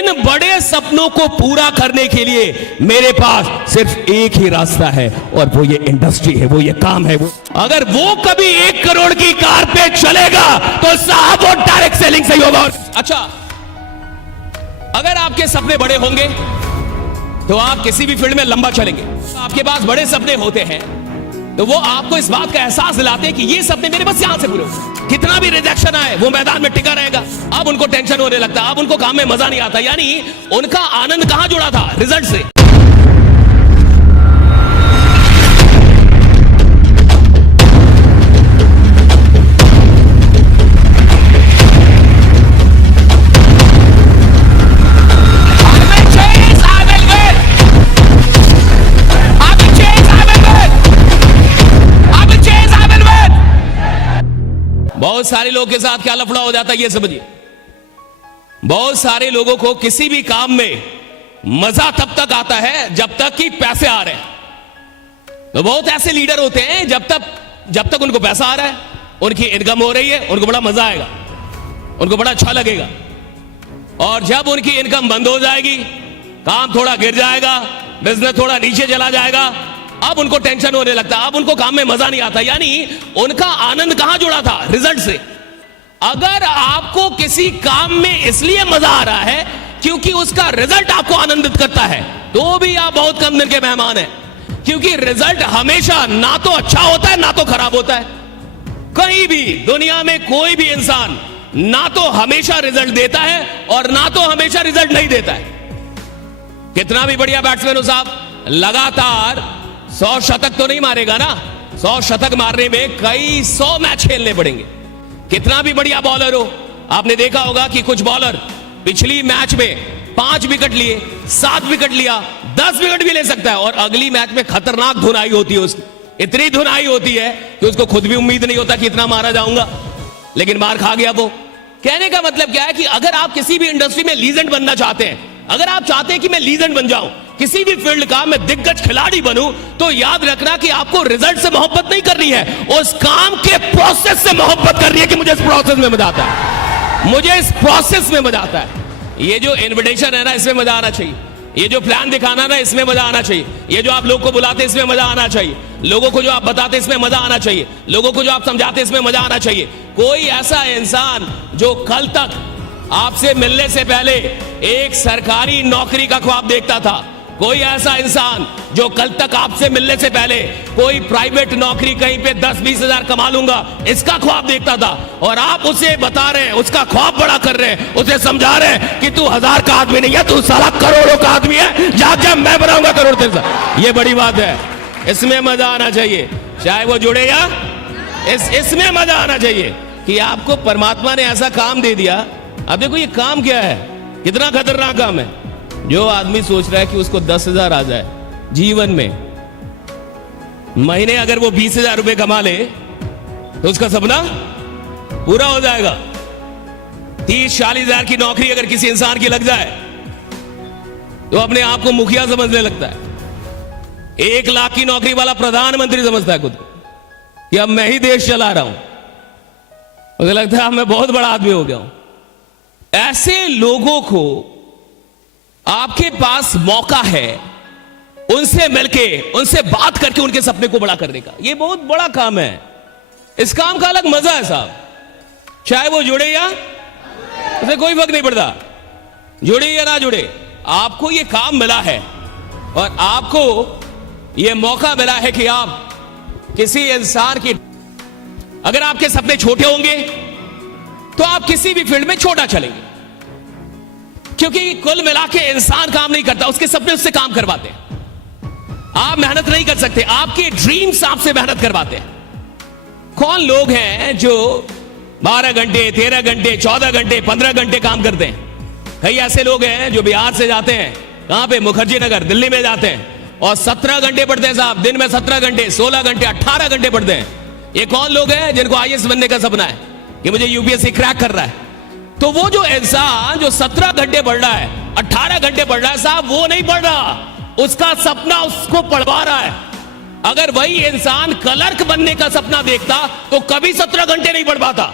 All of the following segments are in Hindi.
इन बड़े सपनों को पूरा करने के लिए मेरे पास सिर्फ एक ही रास्ता है और वो ये इंडस्ट्री है, वो ये काम है। वो अगर वो कभी 1 करोड़ की कार पे चलेगा तो साहब वो डायरेक्ट सेलिंग से ही होगा। अच्छा, अगर आपके सपने बड़े होंगे तो आप किसी भी फील्ड में लंबा चलेंगे। आपके पास बड़े सपने होते हैं तो वो आपको इस बात का एहसास दिलाते हैं कि ये सपने मेरे बस यहां से पूरे हो। कितना भी रिजेक्शन आए वो मैदान में टिका रहेगा। अब उनको टेंशन होने लगता है, अब उनको काम में मजा नहीं आता, यानी उनका आनंद कहां जुड़ा था? रिजल्ट से। बहुत सारे लोगों के साथ क्या लफड़ा हो जाता है ये समझिए। बहुत सारे लोगों को किसी भी काम में मजा तब तक आता है जब तक कि पैसे आ रहे हैं। तो बहुत ऐसे लीडर होते हैं जब तक उनको पैसा आ रहा है, उनकी इनकम हो रही है, उनको बड़ा मजा आएगा, उनको बड़ा अच्छा लगेगा। और जब उनकी इनकम बंद हो जाएगी, काम थोड़ा गिर जाएगा, बिजनेस थोड़ा नीचे चला जाएगा, अब उनको टेंशन होने लगता है, अब उनको काम में मजा नहीं आता, यानी उनका आनंद कहां जुड़ा था? रिजल्ट से। अगर आपको किसी काम में इसलिए मजा आ रहा है क्योंकि उसका रिजल्ट आपको आनंदित करता है, तो भी आप बहुत कम दिन के मेहमान हैं, क्योंकि रिजल्ट हमेशा ना तो अच्छा होता है ना तो खराब होता है। कहीं भी दुनिया में कोई भी इंसान ना तो हमेशा रिजल्ट देता है और ना तो हमेशा रिजल्ट नहीं देता है। कितना भी बढ़िया बैट्समैन हो साहब, लगातार 100 शतक तो नहीं मारेगा ना। 100 शतक मारने में कई 100 मैच खेलने पड़ेंगे। कितना भी बढ़िया बॉलर हो, आपने देखा होगा कि कुछ बॉलर पिछली मैच में 5 विकेट लिए, 7 विकेट लिया, 10 विकेट भी ले सकता है और अगली मैच में खतरनाक धुनाई होती है उसकी। इतनी धुनाई होती है कि उसको खुद भी उम्मीद नहीं होता कि इतना मारा जाऊंगा, लेकिन मार खा गया वो। कहने का मतलब क्या है कि अगर आप किसी भी इंडस्ट्री में लीजेंड बनना चाहते हैं, अगर आप चाहते हैं कि मैं लीजेंड बन जाऊं, किसी भी फील्ड का मैं दिग्गज खिलाड़ी बनूं, तो याद रखना कि आपको रिजल्ट से मोहब्बत नहीं करनी है, उस काम के प्रोसेस से मोहब्बत करनी है कि मुझे इस प्रोसेस में मजा आता है, मुझे इस प्रोसेस में मजा आता है। ये जो इन्विटेशन है ना, इसमें मजा आना चाहिए। ये जो प्लान दिखाना ना, इसमें मजा आना चाहिए। ये जो आप लोग को बुलाते इसमें मजा आना चाहिए। लोगों को जो आप बताते इसमें मजा आना चाहिए। लोगों को जो आप समझाते इसमें मजा आना चाहिए। कोई ऐसा इंसान जो कल तक आपसे मिलने से पहले एक सरकारी नौकरी का ख्वाब देखता था, कोई ऐसा इंसान जो कल तक आपसे मिलने से पहले कोई प्राइवेट नौकरी कहीं पे 10-20 हजार कमा लूंगा इसका ख्वाब देखता था, और आप उसे बता रहे हैं, उसका ख्वाब बड़ा कर रहे हैं, उसे समझा रहे हैं कि तू 1000 का आदमी नहीं है, तू साला करोड़ों का आदमी है, जा मैं बनाऊंगा करोड़ तेरे साथ। ये बड़ी बात है, इसमें मजा आना चाहिए, चाहे वो जुड़े या इसमें मजा आना चाहिए कि आपको परमात्मा ने ऐसा काम दे दिया। अब देखो ये काम क्या है, कितना खतरनाक काम है। जो आदमी सोच रहा है कि उसको 10,000 आ जाए जीवन में, महीने अगर वो 20,000 रुपए कमा ले तो उसका सपना पूरा हो जाएगा। 30-40 हजार की नौकरी अगर किसी इंसान की लग जाए तो अपने आप को मुखिया समझने लगता है। 1 लाख की नौकरी वाला प्रधानमंत्री समझता है खुद को कि अब मैं ही देश चला रहा हूं, मुझे लगता है मैं बहुत बड़ा आदमी हो गया हूं। ऐसे लोगों को आपके पास मौका है उनसे मिलके, उनसे बात करके उनके सपने को बड़ा करने का। ये बहुत बड़ा काम है, इस काम का अलग मजा है साहब। चाहे वो जुड़े या उसे कोई फर्क नहीं पड़ता, जुड़े या ना जुड़े, आपको ये काम मिला है और आपको ये मौका मिला है कि आप किसी इंसान की, अगर आपके सपने छोटे होंगे तो आप किसी भी फील्ड में छोटा चलेंगे, क्योंकि कुल मिला के इंसान काम नहीं करता, उसके सपने उससे काम करवाते हैं। आप मेहनत नहीं कर सकते, आपके ड्रीम्स आपसे मेहनत करवाते हैं। कौन लोग हैं जो 12 घंटे 13 घंटे 14 घंटे 15 घंटे काम करते हैं? कई ऐसे लोग हैं जो बिहार से जाते हैं, कहां पे, मुखर्जी नगर दिल्ली में जाते हैं और 17 घंटे पढ़ते हैं साहब, दिन में 17 घंटे 16 घंटे 18 घंटे पढ़ते हैं। ये कौन लोग हैं जिनको IAS बनने का सपना है कि मुझे UPSC क्रैक कर रहा है? तो वो जो इंसान जो 17 घंटे पढ़ रहा है, 18 घंटे पढ़ रहा है साहब, वो नहीं पढ़ रहा, उसका सपना उसको पढ़वा रहा है। अगर वही इंसान क्लर्क बनने का सपना देखता तो कभी 17 घंटे नहीं पढ़ पाता।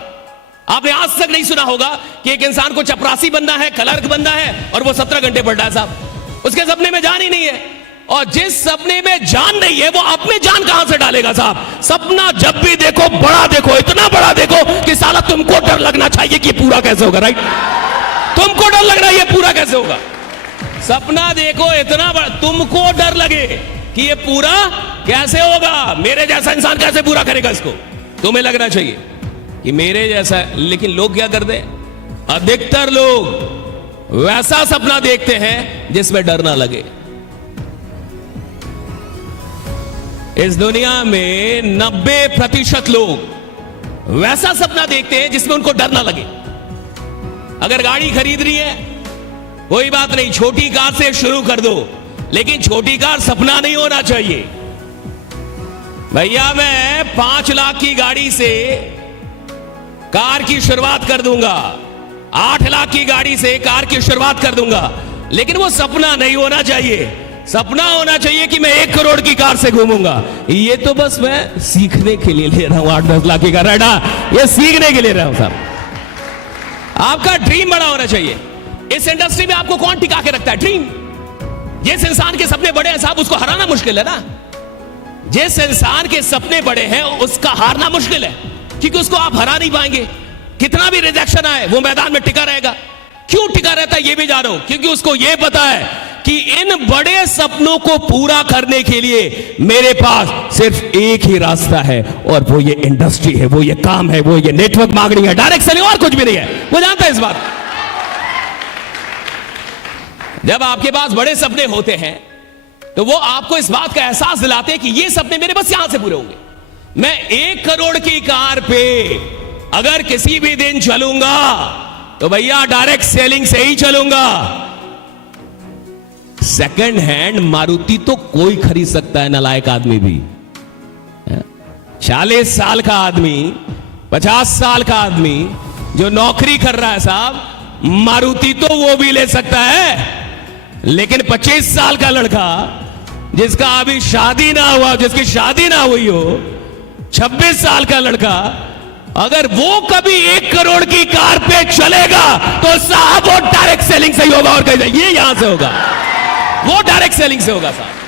आपने आज तक नहीं सुना होगा कि एक इंसान को चपरासी बनना है, क्लर्क बनना है और वो 17 घंटे पढ़ रहा है साहब। उसके सपने में जान ही नहीं है, और जिस सपने में जान नहीं है वो आप में जान कहां से डालेगा साहब। सपना जब भी देखो बड़ा देखो, इतना बड़ा देखो कि साला तुमको डर लगना चाहिए कि पूरा कैसे होगा। राइट, तुमको डर लग रहा है ये पूरा कैसे होगा। सपना देखो इतना बड़ा, तुमको डर लगे कि ये पूरा कैसे होगा, मेरे जैसा इंसान कैसे पूरा करेगा इसको। तुम्हें लगना चाहिए कि मेरे जैसा। लेकिन लोग क्या करते हैं, अधिकतर लोग वैसा सपना देखते हैं जिसमें डर ना लगे। इस दुनिया में 90% लोग वैसा सपना देखते हैं जिसमें उनको डर ना लगे। अगर गाड़ी खरीद रही है, कोई बात नहीं, छोटी कार से शुरू कर दो, लेकिन छोटी कार सपना नहीं होना चाहिए। भैया मैं 5 लाख की गाड़ी से कार की शुरुआत कर दूंगा, 8 लाख की गाड़ी से कार की शुरुआत कर दूंगा, लेकिन वो सपना नहीं होना चाहिए। सपना होना चाहिए कि मैं 1 करोड़ की कार से घूमूंगा। ये तो बस मैं सीखने के लिए ले रहा हूं 8-10 लाख की कार, ये सीखने के लिए रहा हूं साहब। आपका ड्रीम बड़ा होना चाहिए। इस इंडस्ट्री में आपको कौन टिका के रखता है? ड्रीम। जिस इंसान के सपने बड़े हैं साहब, उसको हराना मुश्किल है ना। जिस इंसान के सपने बड़े हैं उसका हारना मुश्किल है, क्योंकि उसको आप हरा नहीं पाएंगे। कितना भी रिजेक्शन आए वो मैदान में टिका रहेगा। क्यों टिका रहता है ये भी जानो, क्योंकि उसको ये पता है कि इन बड़े सपनों को पूरा करने के लिए मेरे पास सिर्फ एक ही रास्ता है, और वो ये इंडस्ट्री है, वो ये काम है, वो ये नेटवर्क मार्केटिंग है, डायरेक्ट सेलिंग, और कुछ भी नहीं है। वो जानता है इस बात। जब आपके पास बड़े सपने होते हैं तो वो आपको इस बात का एहसास दिलाते हैं कि ये सपने मेरे बस यहां से पूरे होंगे। मैं 1 करोड़ की कार पे अगर किसी भी दिन चलूंगा तो भैया डायरेक्ट सेलिंग से ही चलूंगा। सेकंड हैंड मारुति तो कोई खरीद सकता है, नालायक आदमी भी। 40 साल का आदमी, 50 साल का आदमी जो नौकरी कर रहा है साहब, मारुति तो वो भी ले सकता है। लेकिन 25 साल का लड़का जिसका अभी शादी ना हुआ, जिसकी शादी ना हुई हो, 26 साल का लड़का, अगर वो कभी 1 करोड़ की कार पे चलेगा तो साहब वो डायरेक्ट सेलिंग से ही होगा, और कहीं ये यहां से होगा, वो डायरेक्ट सेलिंग से होगा साहब।